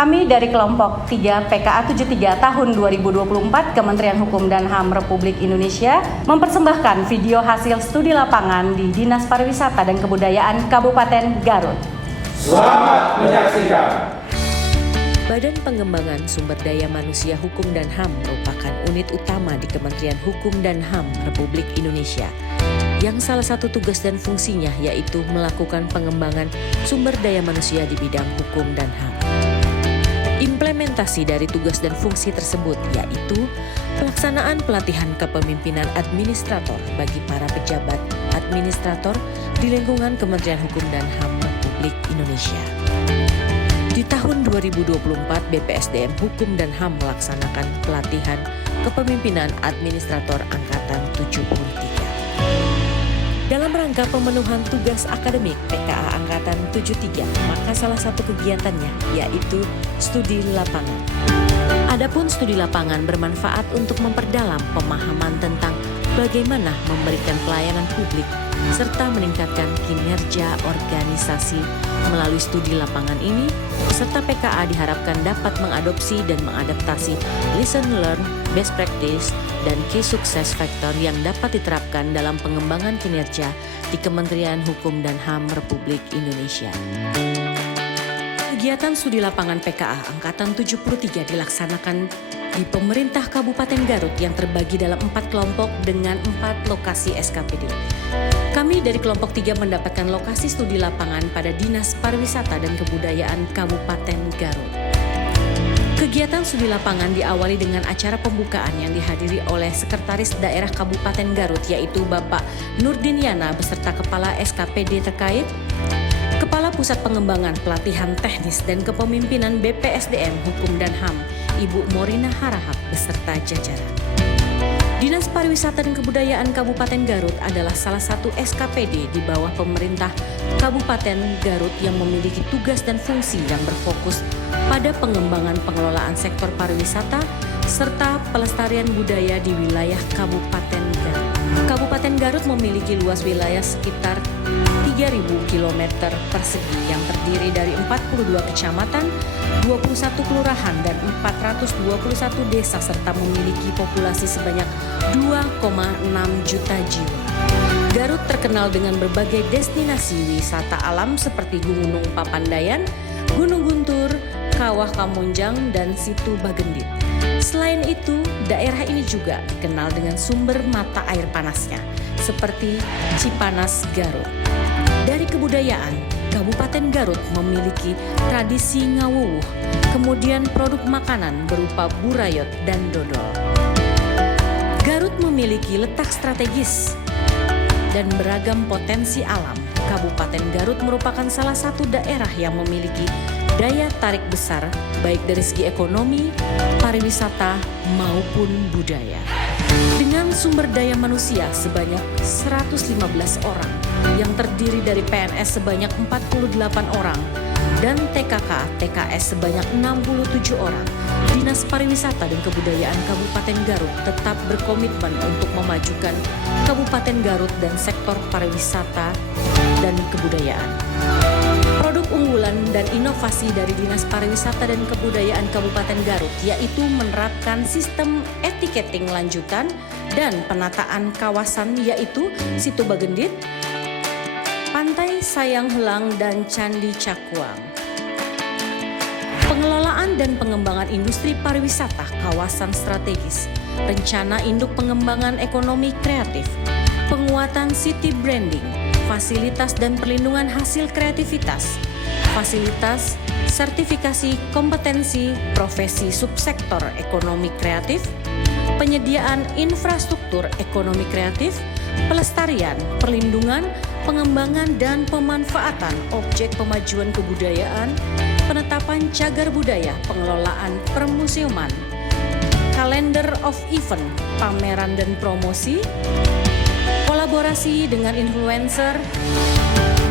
Kami dari kelompok 3 PKA 73 tahun 2024 Kementerian Hukum dan HAM Republik Indonesia mempersembahkan video hasil studi lapangan di Dinas Pariwisata dan Kebudayaan Kabupaten Garut. Selamat menyaksikan. Badan Pengembangan Sumber Daya Manusia Hukum dan HAM merupakan unit utama di Kementerian Hukum dan HAM Republik Indonesia, yang salah satu tugas dan fungsinya yaitu melakukan pengembangan sumber daya manusia di bidang hukum dan HAM. Implementasi dari tugas dan fungsi tersebut yaitu pelaksanaan pelatihan kepemimpinan administrator bagi para pejabat administrator di lingkungan Kementerian Hukum dan HAM Republik Indonesia. Di tahun 2024, BPSDM Hukum dan HAM melaksanakan pelatihan kepemimpinan administrator Angkatan 73. Dalam rangka pemenuhan tugas akademik PKA Angkatan 73, maka salah satu kegiatannya yaitu studi lapangan. Adapun studi lapangan bermanfaat untuk memperdalam pemahaman tentang bagaimana memberikan pelayanan publik serta meningkatkan kinerja organisasi. Melalui studi lapangan ini, peserta PKA diharapkan dapat mengadopsi dan mengadaptasi lesson learned, best practice, dan key success factor yang dapat diterapkan dalam pengembangan kinerja di Kementerian Hukum dan HAM Republik Indonesia. Kegiatan studi lapangan PKA Angkatan 73 dilaksanakan di pemerintah Kabupaten Garut yang terbagi dalam 4 kelompok dengan 4 lokasi SKPD. Kami dari kelompok 3 mendapatkan lokasi studi lapangan pada Dinas Pariwisata dan Kebudayaan Kabupaten Garut. Kegiatan studi lapangan diawali dengan acara pembukaan yang dihadiri oleh Sekretaris Daerah Kabupaten Garut yaitu Bapak Nurdin Yana beserta Kepala SKPD terkait, Kepala Pusat Pengembangan Pelatihan Teknis dan Kepemimpinan BPSDM Hukum dan HAM, Ibu Morina Harahap beserta jajaran. Dinas Pariwisata dan Kebudayaan Kabupaten Garut adalah salah satu SKPD di bawah pemerintah Kabupaten Garut yang memiliki tugas dan fungsi yang berfokus pada pengembangan pengelolaan sektor pariwisata serta pelestarian budaya di wilayah Kabupaten Garut. Kabupaten Garut memiliki luas wilayah sekitar 3.000 km persegi yang terdiri dari 42 kecamatan, 21 kelurahan dan 421 desa serta memiliki populasi sebanyak 2,6 juta jiwa. Garut terkenal dengan berbagai destinasi wisata alam seperti Gunung Papandayan, Gunung Guntur, Kawah Kamonjang, dan Situ Bagendit. Selain itu, daerah ini juga dikenal dengan sumber mata air panasnya, seperti Cipanas Garut. Dari kebudayaan, Kabupaten Garut memiliki tradisi ngawuwuh, kemudian produk makanan berupa burayot dan dodol. Garut memiliki letak strategis dan beragam potensi alam. Kabupaten Garut merupakan salah satu daerah yang memiliki daya tarik besar baik dari segi ekonomi, pariwisata maupun budaya. Dengan sumber daya manusia sebanyak 115 orang yang terdiri dari PNS sebanyak 48 orang dan TKK/TKS sebanyak 67 orang, Dinas Pariwisata dan Kebudayaan Kabupaten Garut tetap berkomitmen untuk memajukan Kabupaten Garut dan sektor pariwisata dan kebudayaan. Produk unggulan dan inovasi dari Dinas Pariwisata dan Kebudayaan Kabupaten Garut yaitu menerapkan sistem etiketing lanjutan dan penataan kawasan yaitu Situ Bagendit, Pantai Sayang Helang, dan Candi Cakuang. Pengelolaan dan pengembangan industri pariwisata kawasan strategis, rencana induk pengembangan ekonomi kreatif, penguatan city branding, fasilitas dan perlindungan hasil kreativitas, fasilitas sertifikasi kompetensi profesi subsektor ekonomi kreatif, penyediaan infrastruktur ekonomi kreatif, pelestarian, perlindungan, pengembangan dan pemanfaatan objek pemajuan kebudayaan, penetapan cagar budaya, pengelolaan permuseuman, kalender of event, pameran dan promosi, kolaborasi dengan influencer,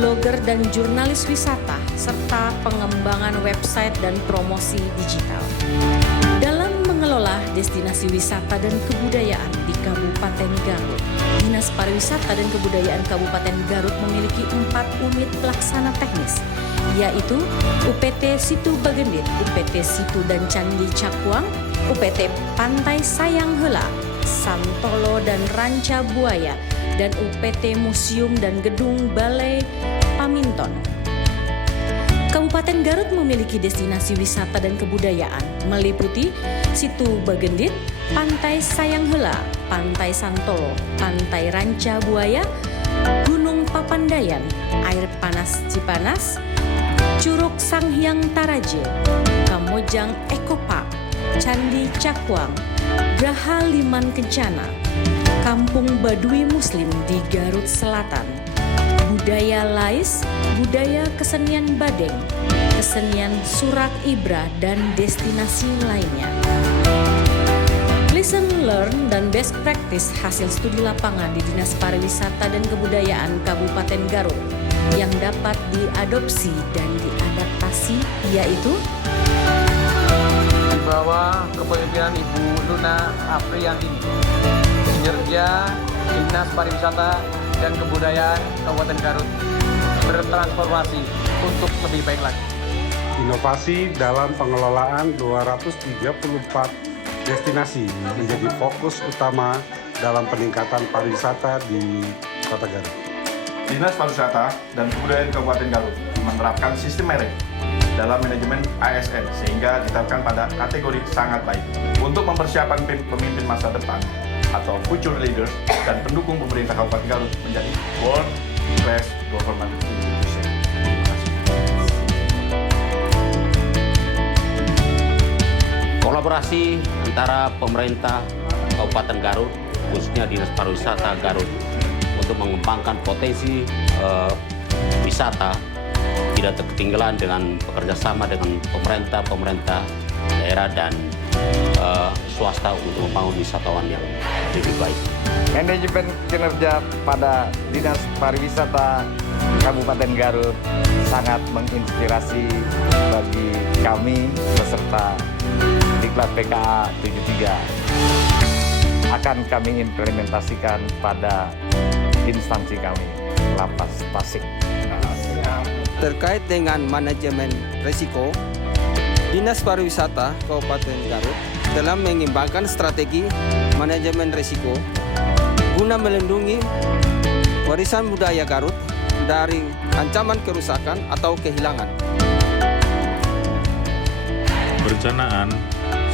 blogger dan jurnalis wisata, serta pengembangan website dan promosi digital. Dalam mengelola destinasi Destinasi Wisata dan Kebudayaan di Kabupaten Garut. Dinas Pariwisata dan Kebudayaan Kabupaten Garut memiliki 4 unit pelaksana teknis, yaitu UPT Situ Bagendit, UPT Situ dan Candi Cakwang, UPT Pantai Sayang Heula, Santolo dan Ranca Buaya, dan UPT Museum dan Gedung Balai Paminton. Kabupaten Garut memiliki destinasi wisata dan kebudayaan meliputi Situ Bagendit, Pantai Sayang Heula, Pantai Santolo, Pantai Ranca Buaya, Gunung Papandayan, Air Panas Cipanas, Curug Sanghyang Taraje, Kamojang Eco Park, Candi Cakwang, Graha Liman Kencana, Kampung Baduy Muslim di Garut Selatan, budaya Lais, budaya kesenian Badeng, kesenian Surak Ibra, dan destinasi lainnya. Listen, learn, dan best practice hasil studi lapangan di Dinas Pariwisata dan Kebudayaan Kabupaten Garut yang dapat diadopsi dan diadaptasi, yaitu di bawah kepemimpinan Ibu Luna Afriyantini, kinerja Dinas Pariwisata dan Kebudayaan Kabupaten Garut bertransformasi untuk lebih baik lagi. Inovasi dalam pengelolaan 234 destinasi menjadi fokus utama dalam peningkatan pariwisata di Kota Garut. Dinas Pariwisata dan Kebudayaan Kabupaten Garut menerapkan sistem merek dalam manajemen ASN sehingga ditetapkan pada kategori sangat baik untuk mempersiapkan pemimpin masa depan atau future leaders dan pendukung pemerintah Kabupaten Garut menjadi world class government in Indonesia. Terima kasih. Kolaborasi antara pemerintah Kabupaten Garut, khususnya Dinas Pariwisata Garut, untuk mengembangkan potensi wisata tidak ketinggalan dengan bekerjasama dengan pemerintah daerah dan swasta untuk membangun wisatawan yang lebih baik. Manajemen kinerja pada Dinas Pariwisata Kabupaten Garut sangat menginspirasi bagi kami peserta Diklat PKA 73. Akan kami implementasikan pada instansi kami, Lapas Tasik. Terkait dengan manajemen risiko, Dinas Pariwisata Kabupaten Garut telah mengembangkan strategi manajemen risiko guna melindungi warisan budaya Garut dari ancaman kerusakan atau kehilangan. Perencanaan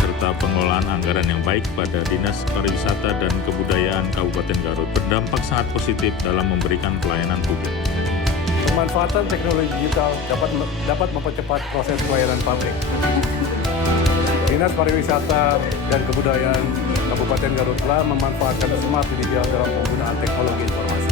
serta pengelolaan anggaran yang baik pada Dinas Pariwisata dan Kebudayaan Kabupaten Garut berdampak sangat positif dalam memberikan pelayanan publik. Pemanfaatan teknologi digital dapat mempercepat proses pelayanan publik. Dinas Pariwisata dan Kebudayaan Kabupaten Garut telah memanfaatkan smart digital dalam penggunaan teknologi informasi.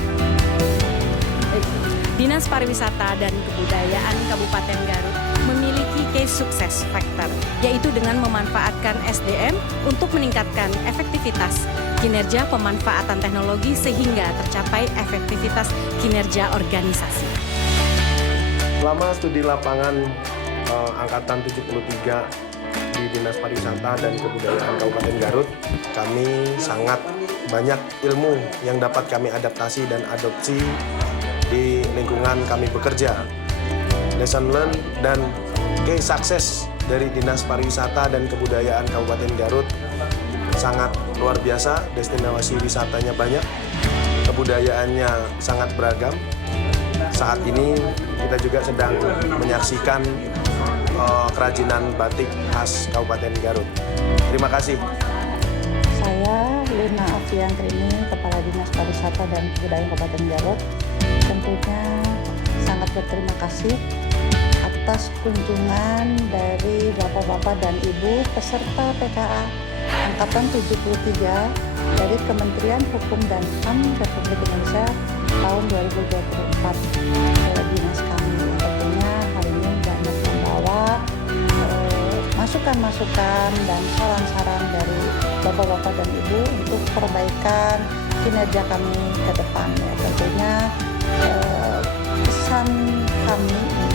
Dinas Pariwisata dan Kebudayaan Kabupaten Garut memiliki case success factor, yaitu dengan memanfaatkan SDM untuk meningkatkan efektivitas kinerja pemanfaatan teknologi sehingga tercapai efektivitas kinerja organisasi. Selama studi lapangan Angkatan 73 di Dinas Pariwisata dan Kebudayaan Kabupaten Garut, kami sangat banyak ilmu yang dapat kami adaptasi dan adopsi di lingkungan kami bekerja. Lesson learn dan case success dari Dinas Pariwisata dan Kebudayaan Kabupaten Garut sangat luar biasa. Destinasi wisatanya banyak, kebudayaannya sangat beragam. Saat ini kita juga sedang menyaksikan kerajinan batik khas Kabupaten Garut. Terima kasih. Saya Luna Afriyantini, Kepala Dinas Pariwisata dan Kebudayaan Kabupaten Garut, tentunya sangat berterima kasih atas kunjungan dari Bapak-Bapak dan Ibu peserta PKA Angkatan 73 dari Kementerian Hukum dan HAM Republik Indonesia tahun 2024 ke dinas kami. Tentunya hari ini banyak membawa masukan-masukan dan saran-saran dari Bapak-Bapak dan Ibu untuk perbaikan kinerja kami ke depan. Ya, tentunya pesan kami ini,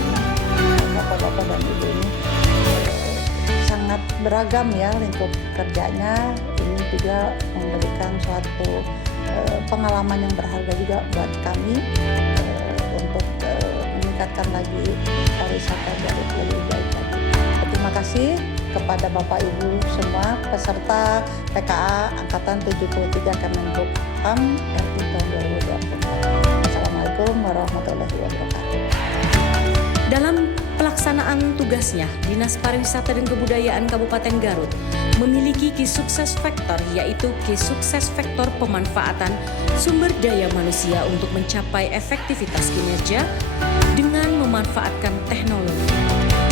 Bapak-Bapak dan Ibu ini sangat sangat beragam ya lingkup kerjanya. Ini juga memberikan suatu pengalaman yang berharga juga buat kami untuk meningkatkan lagi pariwisata Garut lebih baik lagi. Terima kasih kepada Bapak Ibu semua peserta PKA Angkatan 73 Kemenhukam RI tahun 2024. Assalamualaikum warahmatullahi wabarakatuh. Dalam pelaksanaan tugasnya, Dinas Pariwisata dan Kebudayaan Kabupaten Garut memiliki Key Success Factor, yaitu Key Success Factor pemanfaatan sumber daya manusia untuk mencapai efektivitas kinerja dengan memanfaatkan teknologi.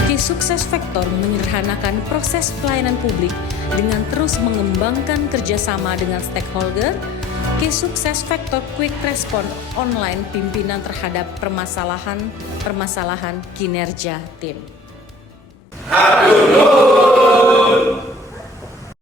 Key Success Factor menyederhanakan proses pelayanan publik dengan terus mengembangkan kerjasama dengan stakeholder. Key Success Factor Quick Response online pimpinan terhadap permasalahan kinerja tim.